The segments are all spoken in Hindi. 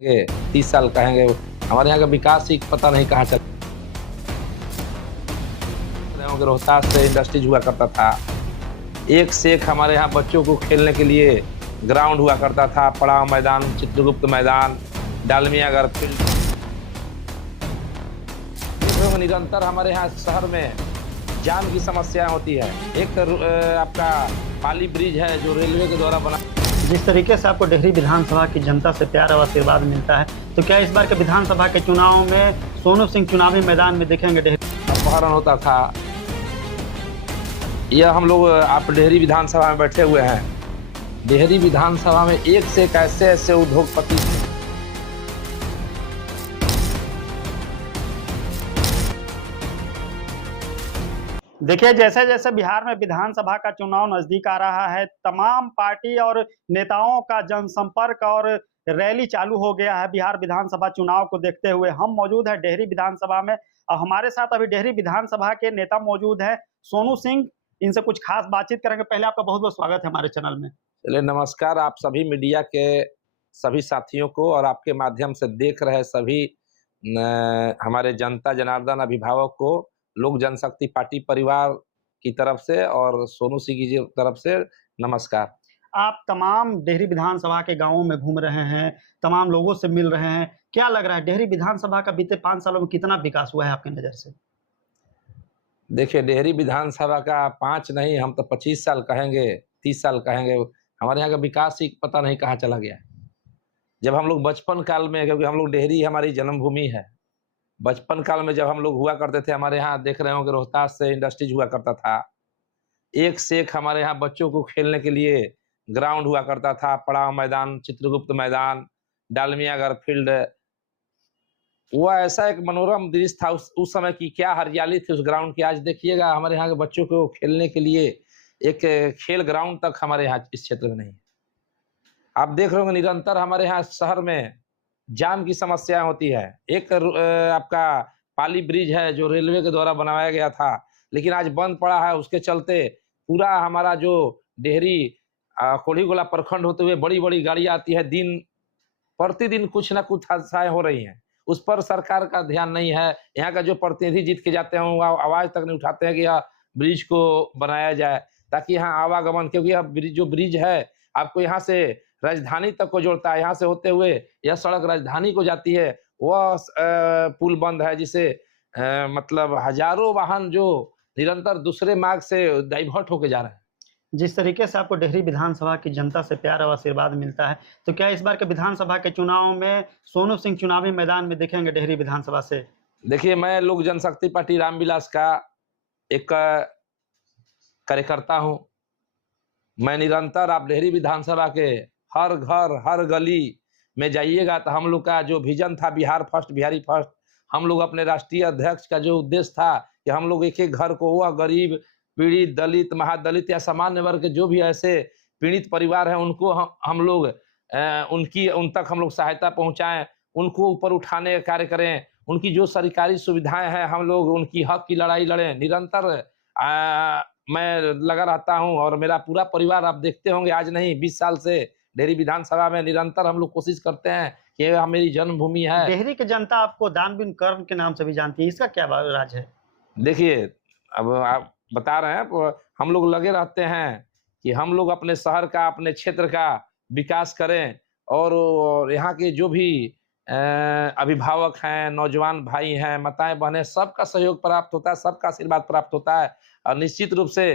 30 साल कहेंगे। हमारे यहाँ का विकास ही पता नहीं कहाँ चल रहे होंगे। रोहतास से इंडस्ट्रीज हुआ करता था, एक से एक हमारे यहाँ बच्चों को खेलने के लिए ग्राउंड हुआ करता था। पड़ाव मैदान, चित्रगुप्त मैदान, डालमियागढ़ फील्ड। निरंतर हमारे यहाँ शहर में जाम की समस्या होती है। एक आपका पाली ब्रिज है जो रेलवे के द्वारा बना। जिस तरीके से आपको डेहरी विधानसभा की जनता से प्यार और आशीर्वाद मिलता है, तो क्या इस बार के विधानसभा के चुनाव में सोनू सिंह चुनावी मैदान में दिखेंगे? डेहरी अपहरण होता था। यह हम लोग आप डेहरी विधानसभा में बैठे हुए हैं। डेहरी विधानसभा में एक से एक ऐसे उद्योगपति देखिए, जैसे जैसे बिहार में विधानसभा का चुनाव नजदीक आ रहा है, तमाम पार्टी और नेताओं का जनसंपर्क और रैली चालू हो गया है। बिहार विधानसभा चुनाव को देखते हुए हम मौजूद है डेहरी विधानसभा में और हमारे साथ अभी डेहरी विधानसभा के नेता मौजूद है सोनू सिंह। इनसे कुछ खास बातचीत करेंगे। पहले आपका बहुत बहुत स्वागत है हमारे चैनल में। चलिए, नमस्कार आप सभी मीडिया के सभी साथियों को और आपके माध्यम से देख रहे सभी हमारे जनता जनार्दन अभिभावक को लोक जनशक्ति पार्टी परिवार की तरफ से और सोनू सिंह जी की तरफ से नमस्कार। आप तमाम डेहरी विधानसभा के गांवों में घूम रहे हैं, तमाम लोगों से मिल रहे हैं, क्या लग रहा है डेहरी विधानसभा का बीते 5 सालों में कितना विकास हुआ है आपकी नजर से? देखिए, डेहरी विधानसभा का 5 नहीं, हम तो 25 साल कहेंगे, 30 साल कहेंगे। हमारे यहाँ का विकास ही पता नहीं कहाँ चला गया। जब हम लोग बचपन काल में, क्योंकि हम लोग डेहरी हमारी जन्मभूमि है, बचपन काल में जब हम लोग हुआ करते थे, हमारे यहाँ देख रहे होंगे रोहतास से इंडस्ट्रीज हुआ करता था। एक से एक हमारे यहाँ बच्चों को खेलने के लिए ग्राउंड हुआ करता था। पड़ाव मैदान, चित्रगुप्त मैदान, डालमियागढ़ फील्ड। वो ऐसा एक मनोरम दृश्य था उस समय की। क्या हरियाली थी उस ग्राउंड की। आज देखिएगा हमारे यहाँ के बच्चों को खेलने के लिए एक खेल ग्राउंड तक हमारे यहाँ इस क्षेत्र में नहीं है। आप देख रहे होंगे निरंतर हमारे यहाँ शहर में जाम की समस्या होती है। एक आपका पाली ब्रिज है जो रेलवे के द्वारा बनाया गया था, लेकिन आज बंद पड़ा है। उसके चलते पूरा हमारा जो डेहरी कोढ़ीगोला प्रखंड होते हुए बड़ी बड़ी गाड़ियां आती है। दिन प्रतिदिन कुछ ना कुछ हादसाएं हो रही हैं। उस पर सरकार का ध्यान नहीं है। यहाँ का जो प्रतिनिधि जीत के जाते हैं वो आवाज तक नहीं उठाते हैं कि यह ब्रिज को बनाया जाए ताकि यहाँ आवागमन, क्योंकि यह जो ब्रिज है आपको यहाँ से राजधानी तक को जोड़ता है। यहाँ से होते हुए यह सड़क राजधानी को जाती है। वह पुल बंद है, जिसे मतलब हजारों वाहन जो निरंतर दूसरे मार्ग से डाइवर्ट होके जा रहे हैं। जिस तरीके से आपको डेहरी विधानसभा की जनता से प्यार और आशीर्वाद मिलता है, तो क्या इस बार के विधानसभा के चुनाव में सोनू सिंह चुनावी मैदान में दिखेंगे डेहरी विधानसभा से? देखिए, मैं लोक जनशक्ति पार्टी रामविलास का एक कार्यकर्ता हूं। मैं निरंतर आप डेहरी विधानसभा के हर घर हर गली में जाइएगा तो हम लोग का जो विजन था बिहार फर्स्ट, बिहारी फर्स्ट, हम लोग अपने राष्ट्रीय अध्यक्ष का जो उद्देश्य था कि हम लोग एक एक घर को, वह गरीब, पीड़ित, दलित, महादलित या सामान्य वर्ग के जो भी ऐसे पीड़ित परिवार हैं उनको हम लोग उन तक हम लोग सहायता पहुंचाएं, उनको ऊपर उठाने का कार्य करें। उनकी जो सरकारी सुविधाएं हैं हम लोग उनकी हक की लड़ाई लड़ें। निरंतर मैं लगा रहता हूं और मेरा पूरा परिवार, आप देखते होंगे आज नहीं 20 साल से डेहरी विधानसभा में निरंतर हम लोग कोशिश करते हैं कि यह मेरी जन्मभूमि है। डेहरी की जनता आपको दानवीर कर्ण के नाम से भी जानती है, इसका क्या राज है? देखिए, अब आप बता रहे हैं, हम लोग लगे रहते हैं कि हम लोग अपने शहर का, अपने क्षेत्र का विकास करें और यहाँ के जो भी अभिभावक हैं, नौजवान भाई हैं, माताएं बहनें, सबका सहयोग प्राप्त होता है, सबका आशीर्वाद प्राप्त होता है। और निश्चित रूप से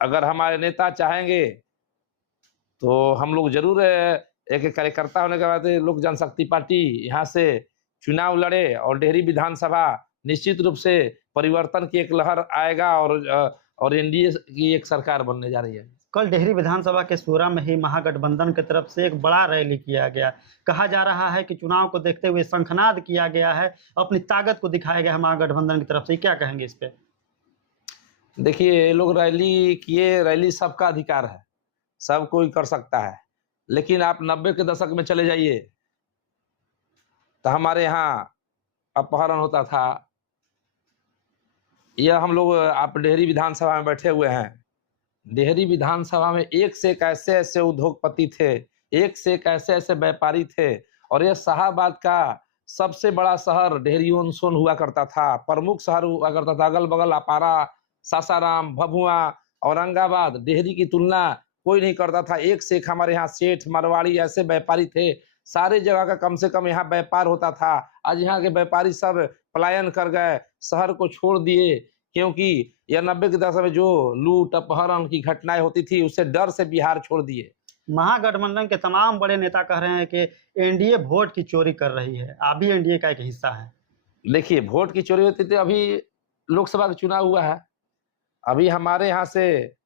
अगर हमारे नेता चाहेंगे तो हम लोग जरूर एक कार्यकर्ता होने के बाद लोक जनशक्ति पार्टी यहाँ से चुनाव लड़े और डेहरी विधानसभा निश्चित रूप से परिवर्तन की एक लहर आएगा और एनडीए की एक सरकार बनने जा रही है। कल डेहरी विधानसभा के सूरा में ही महागठबंधन की तरफ से एक बड़ा रैली किया गया। कहा जा रहा है कि चुनाव को देखते हुए शंखनाद किया गया है, अपनी ताकत को दिखाया गया है महागठबंधन की तरफ से। क्या कहेंगे इस पे? देखिए, ये लोग रैली किए, रैली सबका अधिकार है, सब कोई कर सकता है। लेकिन आप 90 के दशक में चले जाइए तो हमारे यहाँ अपहरण होता था। यह हम लोग आप डेहरी विधानसभा में बैठे हुए हैं। डेहरी विधानसभा में एक से एक ऐसे उद्योगपति थे एक से एक ऐसे ऐसे व्यापारी थे। और यह शाहाबाद का सबसे बड़ा शहर डेहरी ऑन सोन हुआ करता था, प्रमुख शहर हुआ करता था। अगल बगल अपारा, सासाराम, भभुआ, औरंगाबाद, डेहरी की तुलना कोई नहीं करता था। एक से एक हमारे यहाँ सेठ, मारवाड़ी ऐसे व्यापारी थे। सारे जगह का कम से कम यहाँ व्यापार होता था। आज यहाँ के व्यापारी सब पलायन कर गए, शहर को छोड़ दिए, क्योंकि यह 90 के दशक में जो लूट अपहरण की घटनाएं होती थी, उससे डर से बिहार छोड़ दिए। महागठबंधन के तमाम बड़े नेता कह रहे हैं कि एनडीए वोट की चोरी कर रही है। आप भी एनडीए का एक हिस्सा है। देखिए, वोट की चोरी होती थी, अभी लोकसभा का चुनाव हुआ है, अभी हमारे यहाँ से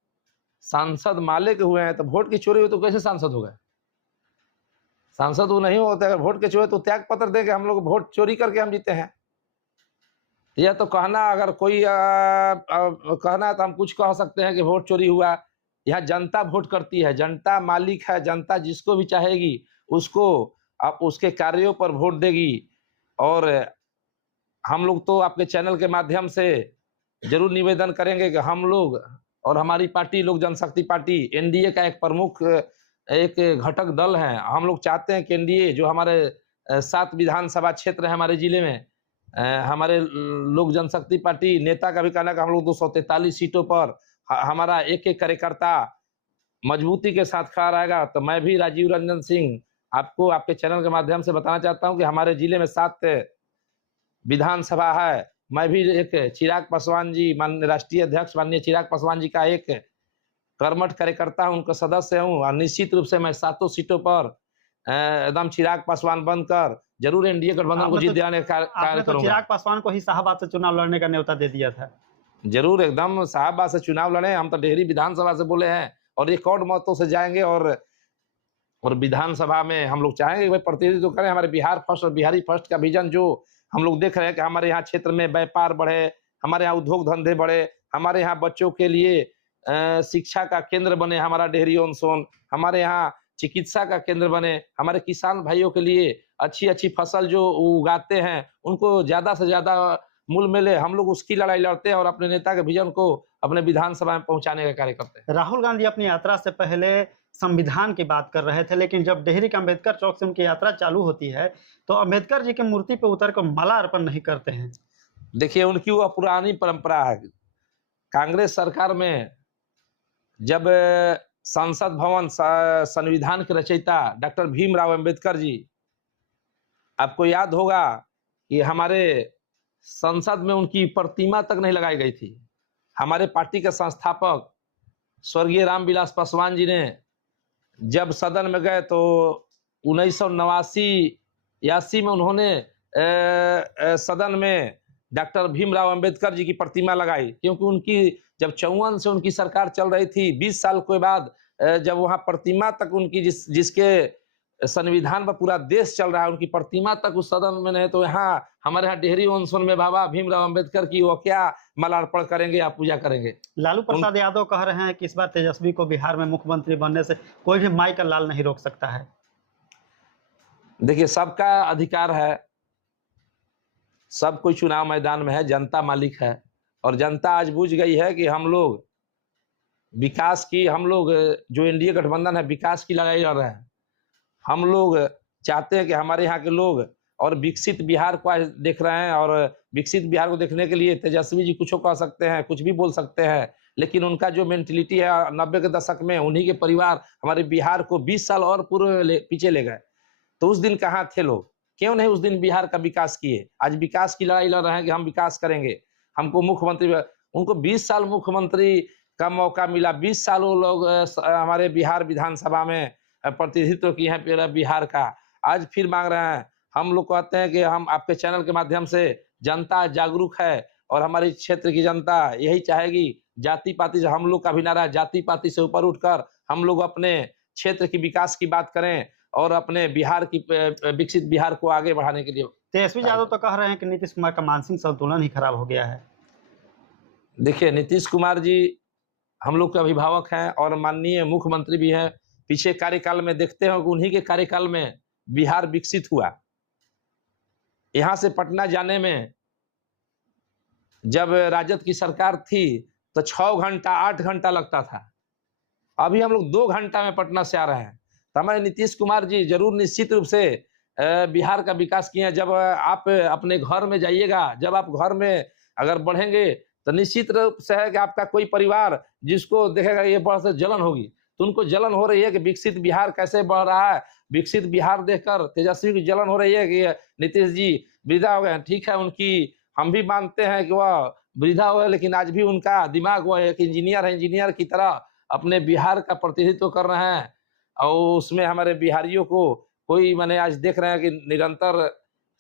सांसद माले के हुए हैं, तो वोट की चोरी हुई तो कैसे सांसद हो गए? सांसद वो नहीं होते। अगर वोट के चोरी तो त्याग पत्र देके हम लोग वोट चोरी करके हम जीते हैं। यह तो कहना, अगर कोई कहना है तो हम कुछ कह सकते हैं कि वोट चोरी हुआ। यहाँ जनता वोट करती है, जनता मालिक है, जनता जिसको भी चाहेगी उसको आप उसके कार्यों पर वोट देगी। और हम लोग तो आपके चैनल के माध्यम से जरूर निवेदन करेंगे कि हम लोग और हमारी पार्टी लोक जनशक्ति पार्टी एनडीए का एक प्रमुख एक घटक दल है। हम लोग चाहते हैं कि एनडीए जो हमारे 7 विधानसभा क्षेत्र है हमारे जिले में, हमारे लोक जनशक्ति पार्टी नेता का भी कहना है कि हम लोग 243 सीटों पर हमारा एक एक कार्यकर्ता मजबूती के साथ खड़ा रहेगा। तो मैं भी राजीव रंजन सिंह आपको आपके चैनल के माध्यम से बताना चाहता हूं कि हमारे जिले में 7 विधानसभा है। मैं भी एक चिराग पासवान जी, माननीय राष्ट्रीय अध्यक्ष माननीय चिराग पासवान जी का एक कर्मठ कार्यकर्ता हूं, उनका सदस्य हूं। और निश्चित रूप से मैं 7 सीटों पर एकदम चिराग पासवान बनकर जरूर एनडीए गठबंधन को जीत दिलाने का कार्य तो करूंगा। चिराग पासवान को ही शाहबाद से चुनाव लड़ने का न्योता दे दिया था। जरूर, एकदम शाहबाद से चुनाव लड़े। हम तो डेहरी विधानसभा से बोले हैं और रिकॉर्ड मतों से जाएंगे। और विधानसभा में हम लोग चाहेंगे कि प्रतिनिधित्व करें हमारे बिहार फर्स्ट और बिहारी फर्स्ट का विजन जो हम लोग देख रहे हैं कि हमारे यहाँ क्षेत्र में व्यापार बढ़े, हमारे यहाँ उद्योग धंधे बढ़े, हमारे यहाँ बच्चों के लिए शिक्षा का केंद्र बने हमारा डेहरी ऑन सोन, हमारे यहाँ चिकित्सा का केंद्र बने, हमारे किसान भाइयों के लिए अच्छी अच्छी फसल जो उगाते हैं उनको ज्यादा से ज्यादा मूल्य मिले। हम लोग उसकी लड़ाई लड़ते हैं और अपने नेता के विजन को अपने विधानसभा में पहुंचाने का कार्य करते हैं। राहुल गांधी अपनी यात्रा से पहले संविधान की बात कर रहे थे, लेकिन जब डेहरी के अम्बेडकर चौक से उनकी यात्रा चालू होती है तो अम्बेडकर जी की मूर्ति पर उतर कर माला अर्पण नहीं करते हैं। देखिए, उनकी वो पुरानी परंपरा है। कांग्रेस सरकार में जब संसद भवन संविधान के रचयिता डॉक्टर भीमराव अंबेडकर जी, आपको याद होगा कि हमारे संसद में उनकी प्रतिमा तक नहीं लगाई गई थी। हमारे पार्टी के संस्थापक स्वर्गीय रामविलास पासवान जी ने जब सदन में गए तो 1989-81 में उन्होंने सदन में डॉक्टर भीमराव अंबेडकर जी की प्रतिमा लगाई, क्योंकि उनकी जब 54 से उनकी सरकार चल रही थी, 20 साल के बाद जब वहां प्रतिमा तक उनकी जिसके संविधान पर पूरा देश चल रहा है, उनकी प्रतिमा तक उस सदन में नहीं, तो यहाँ हमारे यहाँ डेहरी ऑन सोन में बाबा भीमराव अंबेडकर की वो क्या मालार्पण करेंगे या पूजा करेंगे। लालू प्रसाद यादव कह रहे हैं कि इस बार तेजस्वी को बिहार में मुख्यमंत्री बनने से कोई भी माई का लाल नहीं रोक सकता है। देखिए, सबका अधिकार है, सब कोई चुनाव मैदान में है, जनता मालिक है। और जनता आज बुझ गई है कि हम लोग विकास की, हम लोग जो एनडीए गठबंधन है विकास की लड़ाई लड़ रहे हैं। हम लोग चाहते हैं कि हमारे यहाँ के लोग और विकसित बिहार को आज देख रहे हैं। और विकसित बिहार को देखने के लिए तेजस्वी जी कुछ कह सकते हैं, कुछ भी बोल सकते हैं, लेकिन उनका जो मेंटलिटी है 90 के दशक में उन्हीं के परिवार हमारे बिहार को 20 साल और पीछे ले गए। तो उस दिन कहाँ थे लोग? क्यों नहीं उस दिन बिहार का विकास किए? आज विकास की लड़ाई लड़ रहे हैं कि हम विकास करेंगे, हमको मुख्यमंत्री। उनको 20 साल मुख्यमंत्री का मौका मिला, 20 साल वो लोग हमारे बिहार विधानसभा में प्रतिनिधित्व किए हैं पूरा बिहार का। आज फिर मांग रहे हैं। हम लोग कहते हैं कि हम आपके चैनल के माध्यम से, जनता जागरूक है और हमारे क्षेत्र की जनता यही चाहेगी। जाति पाति, हम लोग का भी नारा है, जाति पाति से ऊपर उठकर हम लोग अपने क्षेत्र की विकास की बात करें और अपने बिहार की विकसित बिहार को आगे बढ़ाने के लिए। तेजस्वी यादव तो कह रहे हैं कि नीतीश कुमार का मानसिक संतुलन ही खराब हो गया है। देखिए, नीतीश कुमार जी हम लोग के अभिभावक हैं और माननीय मुख्यमंत्री भी हैं। पिछले कार्यकाल में देखते हैं कि उन्हीं के कार्यकाल में बिहार विकसित हुआ। यहां से पटना जाने में जब राजद की सरकार थी तो 6 घंटा 8 घंटा लगता था। अभी हम लोग 2 घंटा में पटना से आ रहे हैं। तो हमारे नीतीश कुमार जी जरूर निश्चित रूप से बिहार का विकास किए हैं। जब आप अपने घर में जाइएगा, जब आप घर में अगर बढ़ेंगे तो निश्चित रूप से है कि आपका कोई परिवार जिसको देखेगा ये बड़ा से जलन होगी, तो उनको जलन हो रही है कि विकसित बिहार कैसे बढ़ रहा है। विकसित बिहार देखकर तेजस्वी की जलन हो रही है कि नीतीश जी वृद्धा हो गए हैं। ठीक है, उनकी हम भी मानते हैं कि वह वृद्धा हो गए, लेकिन आज भी उनका दिमाग वह एक इंजीनियर है, इंजीनियर की तरह अपने बिहार का प्रतिनिधित्व कर रहे हैं। और उसमें हमारे बिहारियों को कोई मैंने आज देख रहे हैं कि निरंतर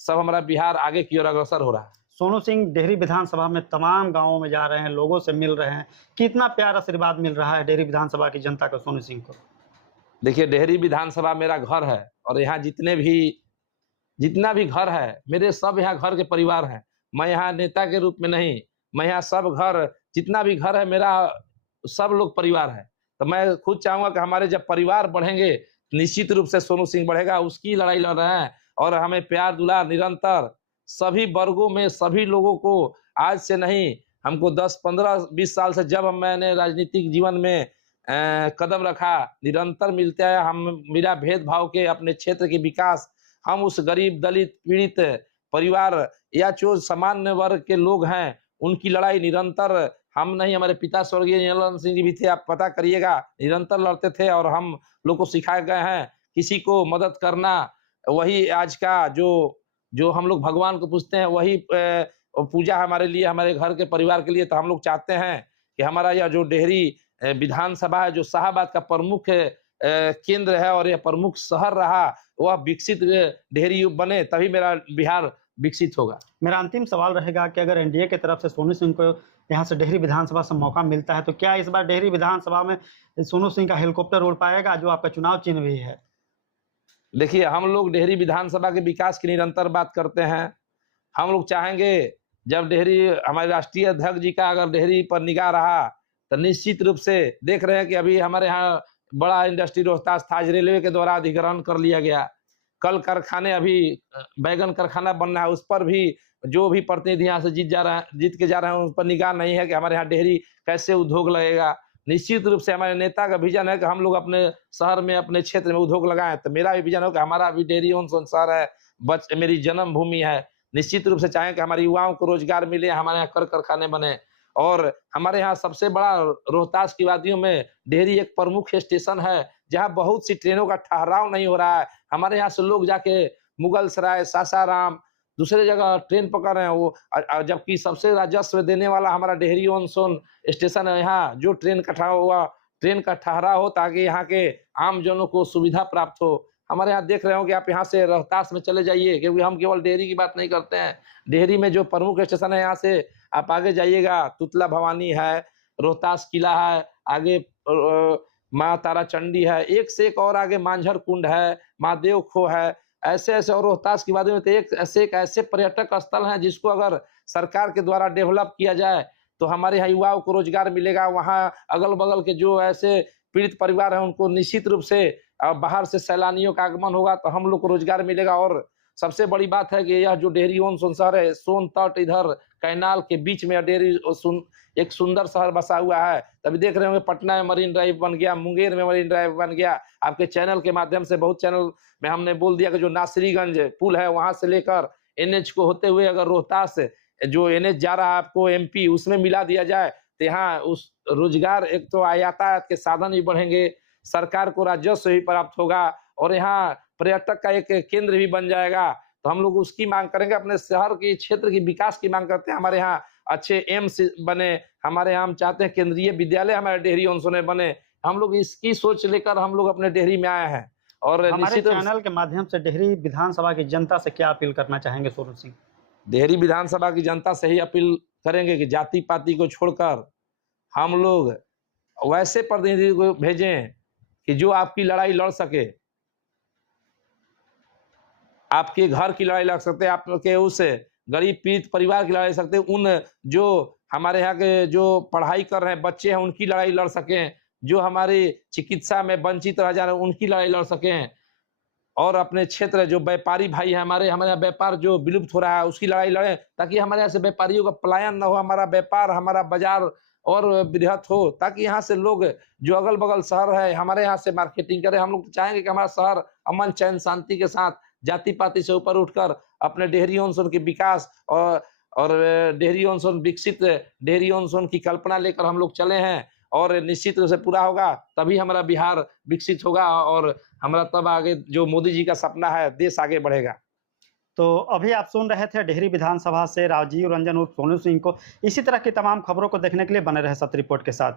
सब हमारा बिहार आगे की ओर अग्रसर हो रहा है। सोनू सिंह डेहरी विधानसभा में तमाम गांवों में जा रहे हैं, लोगों से मिल रहे हैं, कितना प्यार आशीर्वाद मिल रहा है डेहरी विधानसभा की जनता को सोनू सिंह को? देखिए, डेहरी विधानसभा मेरा घर है और यहाँ जितना भी घर है, मेरे सब यहाँ घर के परिवार हैं। मैं यहाँ नेता के रूप में नहीं, मैं यहाँ सब घर जितना भी घर है मेरा, सब लोग परिवार है। तो मैं खुद चाहूंगा कि हमारे जब परिवार बढ़ेंगे, निश्चित रूप से सोनू सिंह बढ़ेगा। उसकी लड़ाई लड़ रहे हैं और हमें प्यार दुलार निरंतर सभी वर्गों में सभी लोगों को, आज से नहीं, हमको 10, 15, 20 साल से जब मैंने राजनीतिक जीवन में कदम रखा, निरंतर मिलते हैं हम। बिना भेदभाव के अपने क्षेत्र के विकास, हम उस गरीब दलित पीड़ित परिवार या जो सामान्य वर्ग के लोग हैं, उनकी लड़ाई निरंतर हम नहीं, हमारे पिता स्वर्गीय नीलम सिंह जी भी थे, आप पता करिएगा, निरंतर लड़ते थे और हम लोग को सिखाए गए हैं किसी को मदद करना। वही आज का जो हम लोग भगवान को पूछते हैं, वही पूजा हमारे लिए, हमारे घर के परिवार के लिए। तो हम लोग चाहते हैं कि हमारा यह जो डेहरी विधानसभा है, जो शाहाबाद का प्रमुख केंद्र है और यह प्रमुख शहर रहा, वह विकसित डेहरी बने, तभी मेरा बिहार विकसित होगा। मेरा अंतिम सवाल रहेगा कि अगर एनडीए की तरफ से सोनू सिंह को यहाँ से डेहरी विधानसभा से मौका मिलता है, तो क्या इस बार डेहरी विधानसभा में सोनू सिंह का हेलीकॉप्टर उड़ पाएगा, जो आपका चुनाव चिन्ह भी है? देखिए, हम लोग डेहरी विधानसभा के विकास की निरंतर बात करते हैं। हम लोग चाहेंगे जब डेहरी, हमारे राष्ट्रीय अध्यक्ष जी का अगर डेहरी पर निगाह रहा, तो निश्चित रूप से देख रहे हैं कि अभी हमारे यहाँ बड़ा इंडस्ट्री रोहतास था, आज रेलवे के द्वारा अधिग्रहण कर लिया गया। कल कारखाने, अभी बैगन कारखाना बन रहा है, उस पर भी जो भी प्रतिनिधि यहाँ से जीत के जा रहे हैं, उस पर निगाह नहीं है कि हमारे यहाँ डेहरी कैसे उद्योग लगेगा। निश्चित रूप से हमारे नेता का विजन है कि हम लोग अपने शहर में, अपने क्षेत्र में उद्योग लगाएं। तो मेरा भी विजन हो कि हमारा भी डेहरी ओन संसार है, मेरी जन्मभूमि है। निश्चित रूप से चाहें कि हमारे युवाओं को रोजगार मिले, हमारे यहाँ कर कारखाने बने। और हमारे यहाँ सबसे बड़ा रोहतास की वादियों में डेहरी एक प्रमुख स्टेशन है, जहाँ बहुत सी ट्रेनों का ठहराव नहीं हो रहा है। हमारे यहाँ से लोग जाके मुगलसराय, सासाराम, दूसरे जगह ट्रेन पकड़ रहे हैं, वो जबकि सबसे राजस्व देने वाला हमारा डेहरी ऑन सोन स्टेशन है। यहाँ जो ट्रेन का ठहराव हो, ताकि यहाँ के आम जनों को सुविधा प्राप्त हो। हमारे यहाँ देख रहे हो कि आप यहाँ से रोहतास में चले जाइए, क्योंकि हम केवल डेहरी की बात नहीं करते हैं। डेहरी में जो प्रमुख स्टेशन है, यहाँ से आप आगे जाइएगा, तुतला भवानी है, रोहतास किला है, आगे माँ तारा चंडी है, एक से एक और आगे मांझर कुंड है, महादेव खो है, ऐसे ऐसे। और रोहतास की बात में तो एक ऐसे पर्यटक स्थल हैं जिसको अगर सरकार के द्वारा डेवलप किया जाए, तो हमारे यहाँ युवाओं को रोजगार मिलेगा। वहाँ अगल बगल के जो ऐसे पीड़ित परिवार हैं, उनको निश्चित रूप से बाहर से सैलानियों का आगमन होगा, तो हम लोग को रोजगार मिलेगा। और सबसे बड़ी बात है कि यह जो डेहरी ओन सोन शहर है, सोन तट इधर कैनाल के बीच में डेहरी एक सुंदर शहर बसा हुआ है। तभी देख रहे होंगे पटना में मरीन ड्राइव बन गया, मुंगेर में मरीन ड्राइव बन गया। आपके चैनल के माध्यम से, बहुत चैनल में हमने बोल दिया कि जो नासरीगंज पुल है, वहां से लेकर एनएच को होते हुए अगर रोहतास जो एनएच जा रहा है आपको एमपी, उसमें मिला दिया जाए, तो यहाँ उस रोजगार, एक तो यातायात के साधन भी बढ़ेंगे, सरकार को राजस्व भी प्राप्त होगा, और यहाँ पर्यटक का एक केंद्र भी बन जाएगा। तो हम लोग उसकी मांग करेंगे, अपने शहर के क्षेत्र की विकास की मांग करते हैं। हमारे यहाँ अच्छे एम्स बने, हमारे यहाँ हम चाहते हैं केंद्रीय विद्यालय हमारे डेहरी ऑनसोन में बने। हम लोग इसकी सोच लेकर हम लोग अपने डेहरी में आए हैं। और हमारे चैनल के माध्यम से डेहरी विधानसभा की जनता से क्या अपील करना चाहेंगे सोनू सिंह? डेहरी विधानसभा की जनता से ही अपील करेंगे कि जाति पाति को छोड़कर हम लोग वैसे प्रतिनिधि को भेजें कि जो आपकी लड़ाई लड़ सके, आपके घर की लड़ाई लड़ सकते हैं, आपके उस गरीब पीड़ित परिवार की लड़ाई सकते हैं, उन जो हमारे यहाँ के जो पढ़ाई कर रहे हैं बच्चे हैं, उनकी लड़ाई लड़ सकें, जो हमारी चिकित्सा में वंचित रह जा रहे हैं, उनकी लड़ाई लड़ सकें। और अपने क्षेत्र जो व्यापारी भाई है, हमारे यहाँ व्यापार जो विलुप्त हो रहा है, उसकी लड़ाई लड़ें, ताकि हमारे यहाँ से व्यापारियों का पलायन न हो, हमारा व्यापार, हमारा बाजार और वृहत हो, ताकि यहाँ से लोग जो अगल-बगल शहर है, हमारे यहाँ से मार्केटिंग करें। हम लोग तो चाहेंगे कि हमारा शहर अमन, चैन, शांति के साथ जाति-पाति से ऊपर उठकर अपने डेहरी ऑन सोन के विकास और डेहरी ऑन सोन विकसित डेहरी ऑन सोन की कल्पना लेकर हम लोग चले हैं, और निश्चित रूप से पूरा होगा, तभी हमारा बिहार विकसित होगा और हमारा तब आगे जो मोदी जी का सपना है, देश आगे बढ़ेगा। तो अभी आप सुन रहे थे डेहरी विधानसभा से राजीव रंजन उर्फ सोनू सिंह को। इसी तरह की तमाम खबरों को देखने के लिए बने रहे सत्य रिपोर्ट के साथ।